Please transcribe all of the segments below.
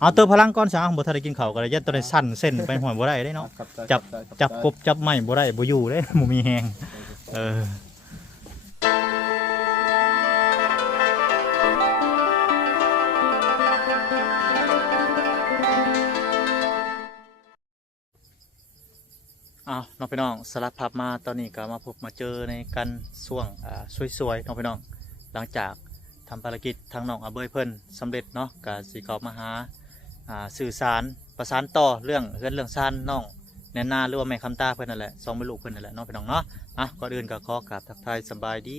เอาเติมพลังก้อนสางบ่ทันได้กินข้าวก็เลยยัดตัวได้สั่นเส้นไปหอยบ่ได้เด้เนาะจับกบจับไม้บ่ได้บ่อยู่เด้บ่มีแฮงน้องพี่น้องสลัดพับมาตอนนี้ก็มาพบมาเจอในกันช่วงสวยๆน้องพี่น้องหลังจากทำภารกิจทางน้องอาเบยเพิ่นสำเร็จเนาะก็สิเข้ามาหาสื่อสารประสานต่อเรื่องซ่านน้องแนนนาหรือว่าแม่คำตาเพิ่นนั่นแหละสองไม่ลูกเพิ่นนั่นแหละน้องพี่น้องเนาะก่อนอื่นก็ขอกราบทักทายสบายดี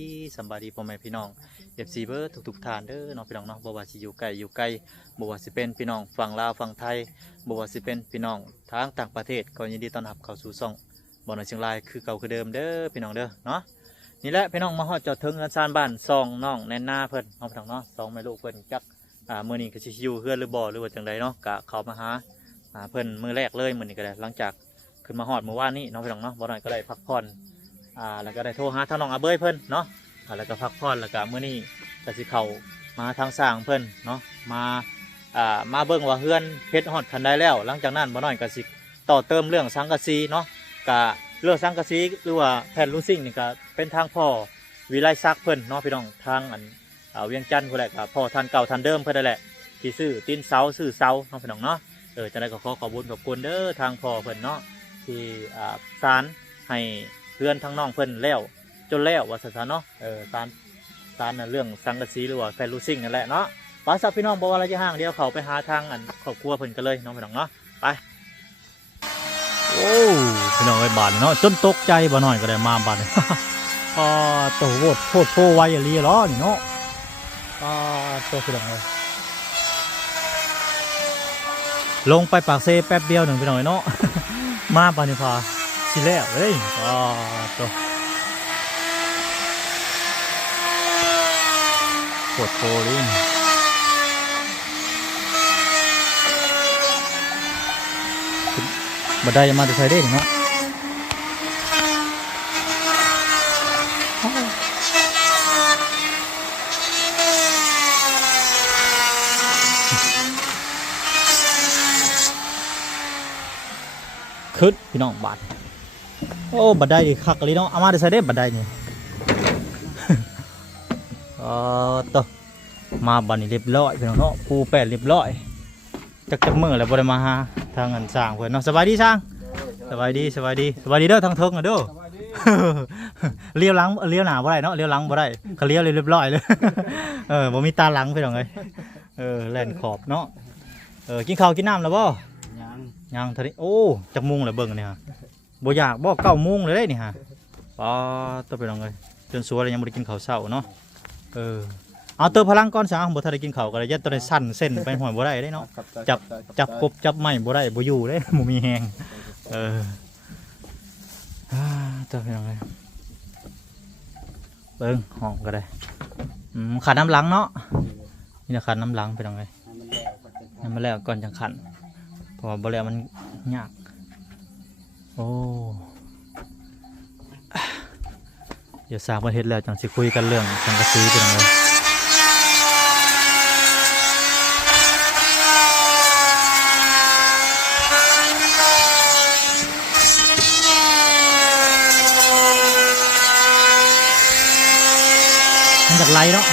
พ่อแม่พี่น้องFCเบอร์ทุกท่านเด้อน้องพี่น้องเนาะบ่ว่าสิอยู่ไกลบ่ว่าสิเป็นพี่น้องฝั่งลาวฝั่งไทยบ่ว่าสิเป็นพี่น้องทางต่างประเทศก็ยินดีต้อนรับเข้าสู่ช่องบ่อน้อยเชียงรายคือเก่าคือเดิมเด้อพี่น้องเด้อเนาะนี่แหละพี่น้องมาฮอดจอดถึงเงินซานบ้านซองน้องแนนนาเพิ่นน้องพี่น้องเนาะสองแม่ลูกเพิ่นจักมื้อนี้ก็สิอยู่เฮือนหรือบ่หรือว่าจังไดเนาะก็เข้ามาหาเพิ่นมื้อแรกเลยมื้อนี้ก็ได้หลังจากขึ้นมาฮอดเมื่อวานนี้น้องพี่น้องเนาะบ่น้อยก็ได้พักผ่อนแล้วก็ได้โทรหาทางน้องอาเบยเพิ่นเนาะแล้วก็พักผ่อนแล้วก็มื้อนี้ก็สิเข้ามาทางสร้างเพิ่นเนาะมาเบิ่งว่าเฮือนเฮ็ดฮอดคันใดแล้วหลังจากนั้นบ่น้อยก็สิต่อเติมเรื่องสังกะสีเนาะก็เรื่องสังกะสีหรือว่าแผ่นลูซิ่งนี่ก็เป็นทางพ่อวิไลศักดิ์เพิ่นเนาะพี่น้องทางเวียงจันทร์พุ่นแหละก็พ่อท่านเก่าท่านเดิมเพิ่นนั่นแหละที่ซื้อตีนเสาซื้อเสาเนาะพี่น้องเนาะจะได้ก็ขอขอบคุณเด้อทางพ่อเพิ่นเนาะที่สารให้เพื่อนทางน้องเพิ่นแล้วจนแล้วว่าซั่นเนาะสารเรื่องสังกะสีหรือว่าแผ่นลูซิ่งนั่นแหละเนาะปาสับพี่น้องบ่ว่าระยะห่างเดียวเขาไปหาทางครอบครัวเพิ่นกันเลยน้องพี่น้องเนาะไปโอ้พี่น้องไอ้บาดเนาะจนตกใจบ่หน่อยก็ได้มาบาดโตโวดโคตรโพไวอย่างนี้เหรอนี่เนาะโตพี่น้องเลยลงไปปากเซแป๊บเดียวหนึ่งพี่น้องเนาะมาบาดนี่พาสิแล้วเลยโตโคตรโพเลยบันไดมาจะใช้ได้เนาะขึ้นพี่น้องบาดโอ้บันไดคักเลยเนาะเอามาจะใช้ได้บันไดนี่ต่อมาบันนี้เรียบร้อยพี่น้องเนาะปูแปดเรียบร้อยจักมือแล้วบ่ได้มาหาทางสร้างเพื่อนเนาะสบายดีสร้างสบายดีเด้อทางเทิงเด้อเลี้ยวหลังเลี้ยวหน้าบ่ได้เนาะเลี้ยวหลังบ่ได้เขาเลี้ยวเรียบร้อยเลยบ่มีตาหลังพี่น้องเลยแล่นขอบเนาะกินข้าวกินน้ำแล้วบ่ยังเท่านี้โอ้จักมุงแล้วเบิ่งนี่ฮะบ่อยากบ่9 โมงเลยนี่ฮะต่อไปน้องเลยจนสัวเลยยังบ่ได้กินข้าวเช้าเนาะเอาเติมพลังก้อนสางบ่ทันได้กินข้าวก็เลยยัดตัวได้สั่นเส้นไปหอยบ่ได้เด้เนาะจับกบจับไม้บ่ได้บ่อยู่เด้บ่มีแฮงเติมไปน้องเลยเบิ่งห้องก็ได้ขันน้ำหลังเนาะนี่นะขันน้ำหลังไปน้องเลยให้มันแล้วก่อนจังขันเพราะบ่แล้วมันยากโอ้เดี๋ยวสร้างประเทศแล้วจังสิคุยกันเรื่องสังกะสีไปน้องเลยจากไรเนาะ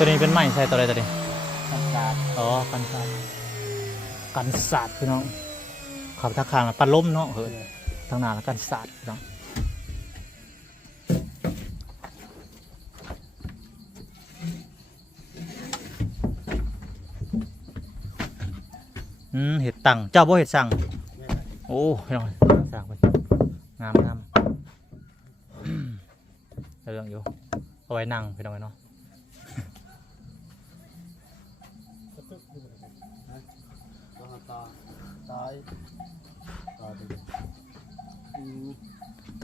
ตัวนี้เป็นไม้ใช่ตัวอะไรตัวนี้กันศาสตร์กันศาสตร์พี่น้องขับทักขางปัดล้มเนาะทางหน้าแล้วกันศาสตร์พี่น้องเห็ดตังเจ้าบ่เห็ดสั่งโอ้พี่น้องสั่งไปงามเรื่องอยู่เอาไว้นั่งพี่น้องเนาะ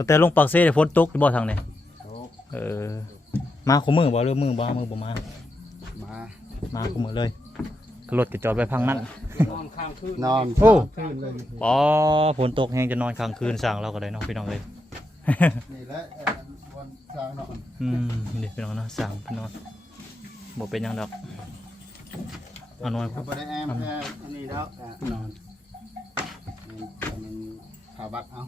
แต่ลงปากเซ่ฝนตกบ่ทางนี้มาขมือบ่เรื่องมือบ่มาขมือเลยก็ รถก็จอดไปพังนั่น นอนข้างคืน นอน โอ้ คืนเลย ป๋อฝนตกแห้งจะนอนค้างคืนสั่งเราก็ได้เนาะพี่น้องเลย นี่แหละวันสร้างนอน นี่พี่น้องเนาะสั่งพี่น้องบอกเป็นหยังดอกเอาหน่อย เขาบ่ได้แอมแค่อันนี้แล้วนอนมันขาบักเอา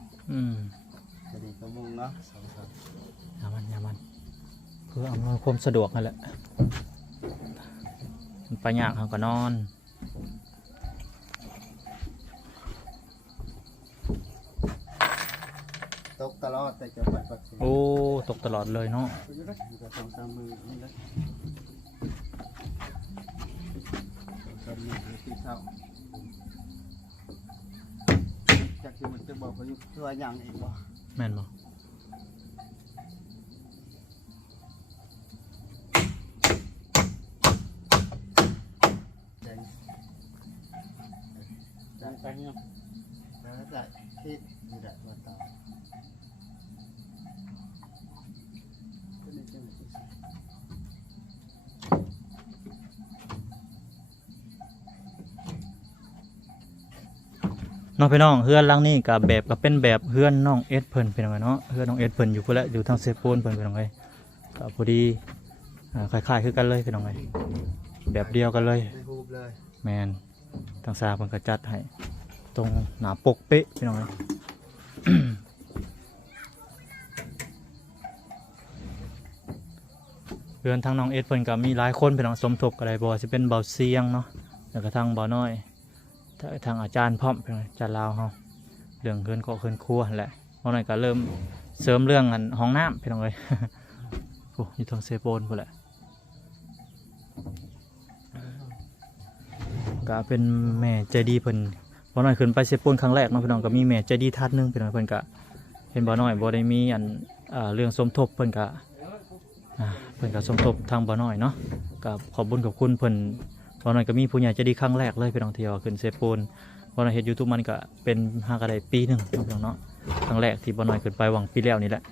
จะดีก็มุงเนาะสองสาม ยามันเพื่ออำนวยความสะดวกนั่นแหละไปยากเขาก็นอน ตกตลอดแต่จะปัดปัด โอ้ตกตลอดเลยเนาะ อยู่กับสองสามมือนี่แหละสองสามมือที่เศร้าจากที่มันจะบอกว่าอยู่ตัวอย่างอีกบ่ แม่นบ่ แดง จังไปเนี่ย แล้วจะคิดนี่แหละตัวต่อก็นี่จะมีที่ใส่ น้องพี่น้องเฮือนหลังนี้กับแบบก็เป็นแบบเฮือนน้องเอสเพิ่นเป็นยังไงเนาะเฮือนน้องเอสเพิ่นอยู่พุ่นละอยู่ทางเซโปนเพิ่นเป็นยังไงก็พอดีคล้ายๆคือกันเลยเป็นยังไงแบบเดียวกันเลย ไปฮูบเลย แมนทางซาเพิ่นก็จัดให้ตรงหน้าปกเป๊ะเป็นยังไง เพื่อนทางน้องเอสเพิ่นก็มีหลายคนเป็นน้องสมทบก็ได้บ่ว่าสิเป็นเบาเสียงเนาะแล้วก็ทางเบาน้อยทางอาจารย์พร้อมเป็นไงอาจารย์ลาวเฮาเรื่องเฮือนก็เฮือนครัวนั่นแหละเบาน้อยก็เริ่มเสริมเรื่องอันห้องน้ำเป็นยังไง โอ้อยู่ทางเซโปนพุ่นแหละก็เป็นแม่ใจดีเพิ่นเบาน้อยขึ้นไปเซโปนครั้งแรกเนาะพี่น้องก็มีแม่ใจดีท่านหนึงเป็นไงเพิ่นก็เห็นเบาน้อยบ่ได้มีอันเรื่องสมทบเพิ่นก็เพิ่นก็สมทบทางบ่น้อยเนาะกับขอบบุญขอบคุณเพิ่นบ่น้อยก็มีผู้ใหญ่ใจดีครั้งแรกเลยพี่น้องที่ว่าขึ้นเซโปนบ่น้อยเฮ็ด YouTube มันก็เป็นหากะได้ปีหนึงเนาะพี่น้องเนาะครั้งแรกที่บ่น้อยขึ้นไปหวังปีแล้วนี่แหละ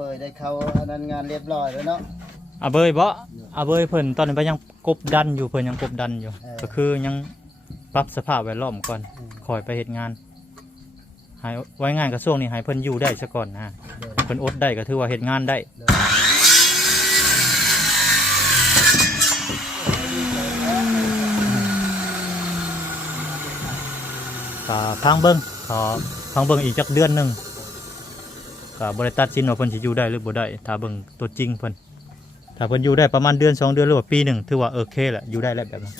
เบยได้เข้าอันนั้นงานเรียบร้อยแล้วเนาะ อาเบยบ่อาเบยเพิ่นตอนนี้เพิ่นยังกบดันอยู่เพิ่นยังกบดันอยู่ก็คือยังปรับสภาพแวดล้อมก่อนคอยไปเฮ็ดงานให้ไว้งานกระทรวงนี่ให้เพิ่นอยู่ได้ซะก่อนนะเพิ่นอดได้ก็ถือว่าเฮ็ดงานได้ก็พังเบิ่งขอพังเบิ่งอีกจักเดือนหนึงก็บ่ได้ตัดสินว่าเพิ่นสิอยู่ได้หรือบ่ได้ถ้าเบิ่งตัวจริงเพิ่นถ้าเพิ่นอยู่ได้ประมาณเดือน2 เดือนหรือว่าปีหนึ่งถือว่าโอเคแหละอยู่ได้แล้วแบบนั้น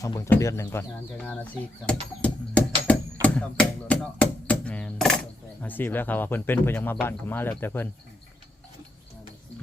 พังเบิ่งจักเดือนหนึงก่อน งานจะงานอาชีพกันทำแปลงรถเนาะ แม่น ทำแปลง อาชีพแล้วครับว่าเพิ่นเป็นเพิ่นยังมาบ้านก็มาแล้วแต่เพิ่น งานอาชีพ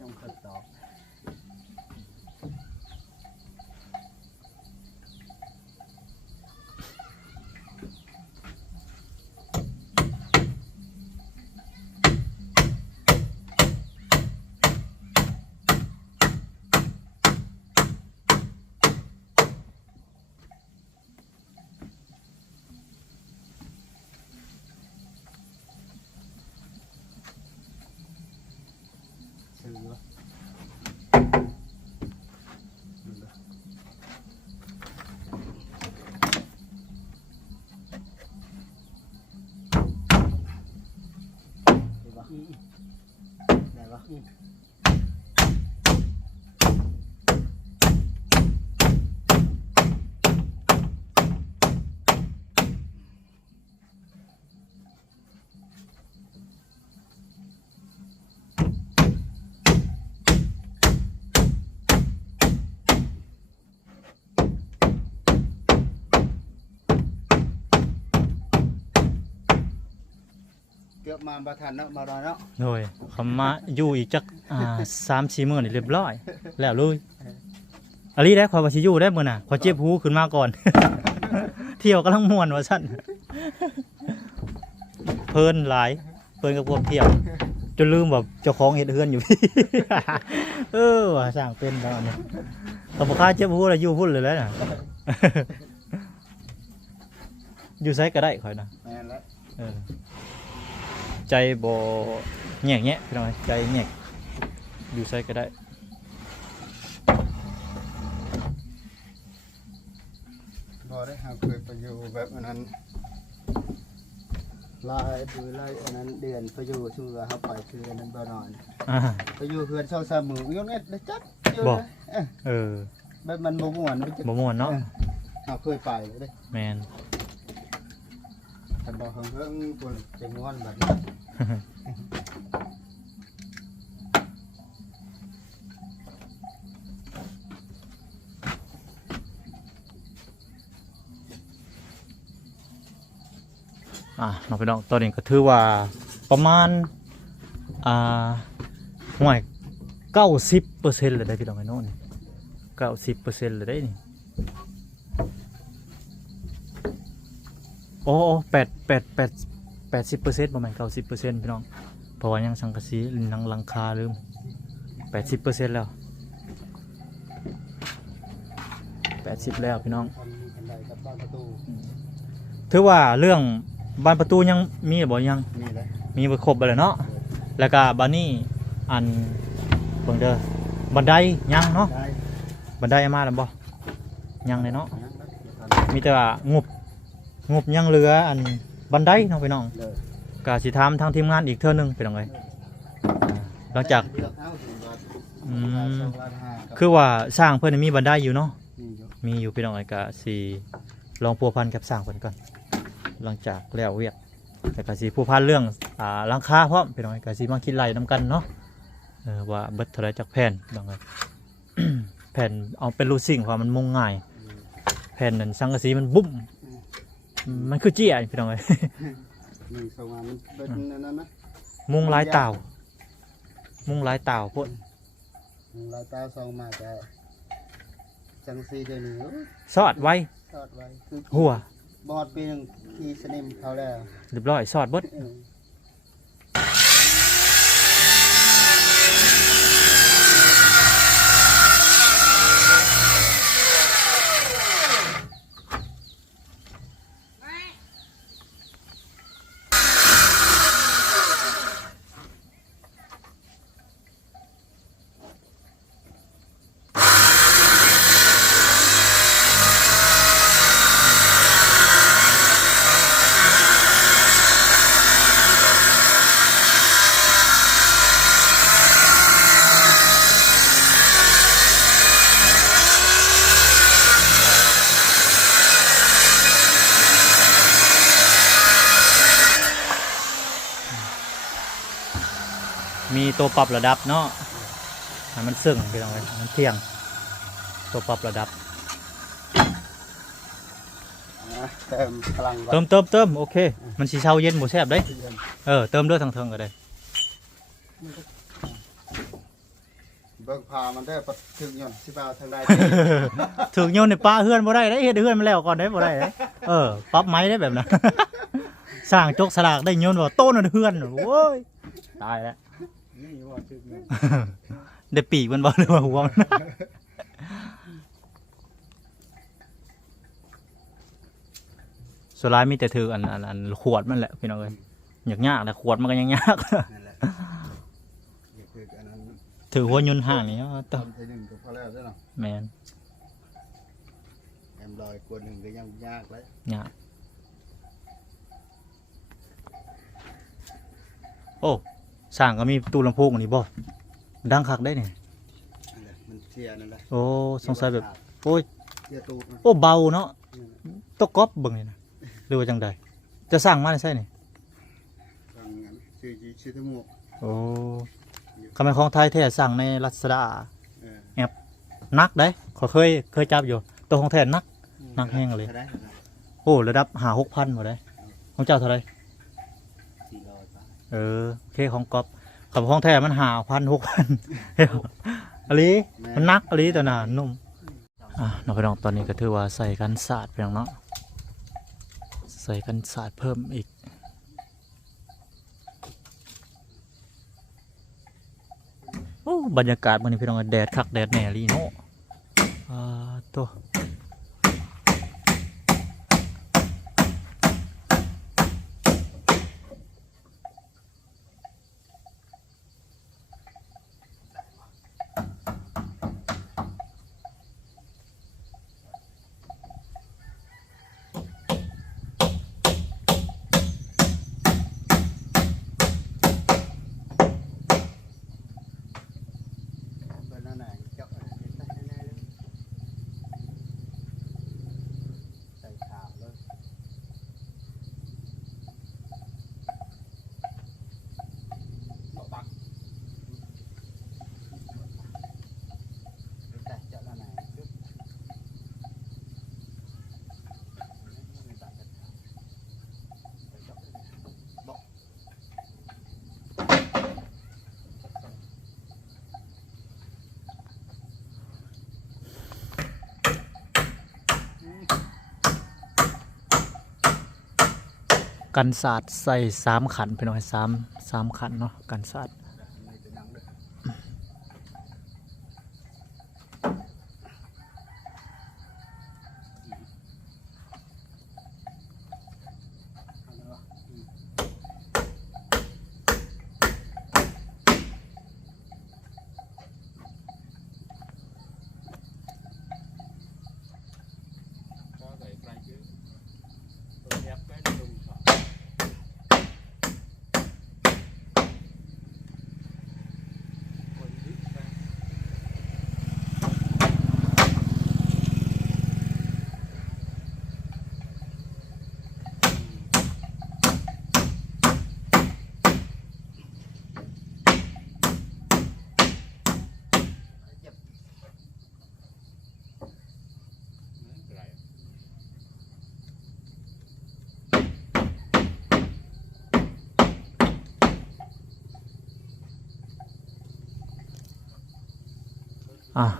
ยังขัดต่อซื้อวะ เกือบมาบ่ทันเนาะมารอเนาะ โดยคำมาอยู่อีกจัก3-4 มื้อนี่เรียบร้อยแล้วเลยอันนี้ได้ขอยว่าสิอยู่ได้มื้อน่ะขอยเจ็บหูขึ้นมาก่อน เที่ยวกำลังม่วนว่าซั่นเพลินหลายเพลินกับพวกเที่ยวจนลืมแบบเจ้าของเฮ็ดเฮือนอยู่ พี่ ว่าสร้างเป็นตอนนี้ถ้าบ่ค่าเจ็บหูแล้วอยู่พุ่นเลยแหล้วน่ะ อยู่ไสก็ได้ข่อยน่ะ แม่นแล้ว เออใจบ่แงกแงะพี่น้องใจแงกอยู่ไสก็ได้ บ่ได้หาเคยไปอยู่แบบนั้นลายดูลายอันนั้นเดือนไปอยู่ชื่อเฮาไปคืออันนั้นบ่นอน อ่า ไปอยู่เฮือน2-3มื้ออยู่เนี่ยได้จัดอยู่ บ่ นะ เออ แบบมันบ่ม่วนมันจะ บ่ม่วนเนาะ เฮาเคยไปเด้ แม่น คันบ่เฮิงๆพุ่นจะงอนแบบนี้ น้องพี่น้องตอนนี้ก็ถือว่าประมาณห่วย 90% เลยได้พี่น้องไอ้โน่น 90% เลยได้นี่โอ้80%ประมาณ 90% พี่น้องเพราะว่ายังสังกะสียังหลังคาลืม 80% แล้ว 80 แล้วพี่น้อง คันใดกับบ้านประตู ถือว่าเรื่องบานประตูยังมีบ่ยัง นี่แหละ มีบ่ครบไปเลยเนาะแล้วก็บานนี้อันเบิ่งเด้อบันไดยังเนาะ ได้ บันไดเอามาแล้วบ่ยังเลยเนาะ ยังได้ มีแต่ว่างบยังเหลืออันบันไดเนาะพี่น้อง เลย ก็สิถามทางทีมงานอีกเทื่อนึงพี่น้องเอ้ยหลังจาก เลือกเอาถึงว่า อืม 2,500,000 คือว่าสร้างเพิ่นมีบันไดอยู่เนาะ นี่อยู่ มีอยู่พี่น้องเอ้ยก็สิลองพัวพันกับสร้างเพิ่นก่อนหลังจากแล้วเวียกแต่ก็สิพัวพันเรื่องหลังคาพร้อมพี่น้องเอ้ยก็สิมาคิดไล่นํกันเนาะว่าเบิดเท่าไรจากแผ่นพี่น้องเอ้ย แผ่นเอาเป็นรูซิ่งเพราะมันมุงง่ายแผ่นนั้นสังกะสีมันบุ้มมันคือเจี้ยพี่น้องเอ้ย นี่ส่งมามันเป็นอันนั้นนะ มุงลายเต่ามุงลายเต่าพวก ลายตาส่งมาแต่จังซีเดี๋ยวนี้โอ้ย ซอดไว้ ทอดไว้คือ หัว บอดปีหนึงที่สนิมเขาแล้ว เรียบร้อยซอดเบด เออ มีตัวปรับระดับเนาะให้มันซึ่งพี่น้องเอ้ยให้มันเที่ยงตัวปรับระดับ นะเติมพลังไว้ เติมโอเคมันสีเช้าเย็นหมูแซ่บได้เติมเลือดทางเทิงก็ได้ เบิกพามันได้ปัดถึงย่อนสิบาทางใด ถึงโยนในป้าเฮือนบ่ได้ได้เฮ็ดเฮือนมาแล้วก่อนได้บ่ได้เด้ปรับไม้ได้แบบนั้น สร้างจกสลากได้โยนว่าโต้นเฮือนโอ้ยตายแล้ว นี่ว่าถึงเนี่ย ได้ปีกมันบ่หรือว่าหัวมัน สุดท้ายมีแต่ถืออันขวดมันแหละพี่น้องเอ้ยยากๆแต่ขวดมันก็ยังยาก นั่นแหละอย่าคืออันนั้น ถือหัวยนต์ห่างนี่ต้อ ทำทีหนึ่งก็พอแล้วใช่ไหม แมน แอมลอยกวนหนึ่งก็ยังยากเลย ยากโอ้สร้างก็มีตู้ลำโพงอันนี้บ่ ดังคักได้เนี่ย นั่นแหละมันเสียนั่นแหละ โอ้สงสัยแบบโอ้ย เสียตูดมัน โอ้เบาเนาะตกก๊อบเบิ่งนี่นะหรือว่าจังใดจะสร้างมาได้ใช่นี่ ฟังงั้นชื่อตะหมวก โอ้คำเป็นของไทยแท้สร้างในรัชดา เออ นักได้เขาเคยจับอยู่ตัวของแท้นัก นักแห้งเลย ได้ โอ้ระดับ5-6,000หมดเลยของเจ้าเท่าไหร 400บาท โอเคของก๊อฟขับของแท้มัน5,000-6,000อันนี้มันนักอันนี้ตัวน่ะนุ่มน้องพี่น้องตอนนี้ก็ถือว่าใส่กันศาสตร์เพียงเนาะใส่กันศาสตร์เพิ่มอีกโอ้บรรยากาศมันนี่พี่น้องแดดคักแดดแหน่ลีเนาะตัว เบอร์นั้นน่ะเจาะใส่แน่ๆเลยใส่ขาวเลยบ่บักใส่เจาะแล้วไหนปึ๊บไม่ตัดกันใส่เจาะเลยบ่ กันศาสตร์ใส่3 ขันไปหน่อยสามขันเนาะกันศาสตร์ ในตัวหนังด้วยเอาเลยวะก็ใส่ปลายชื้อตัวแยบไปลงสองคนที่ไป ไร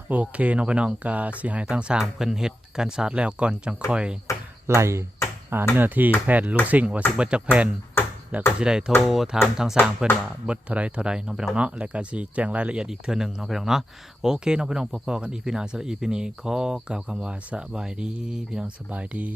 โอเคน้องพี่น้องกาสิให้ทั้ง3เพิ่นเฮ็ดการศาสตร์แล้วก่อนจังค่อยไล่เนื้อที่แผ่นลูกซิ่งว่าสิเบิดจักแผ่นแล้วก็สิได้โทรถามทางสร้างเพิ่นว่าเบิดเท่าใดน้องพี่น้องเนาะแล้วก็สิแจ้งรายละเอียดอีกเทื่อหนึงน้องพี่น้องเนาะโอเคน้องพี่น้องพอๆกันอีพีหน้าสำหรับอีพีนี้ขอกล่าวคำว่าสบายดีพี่น้องสบายดี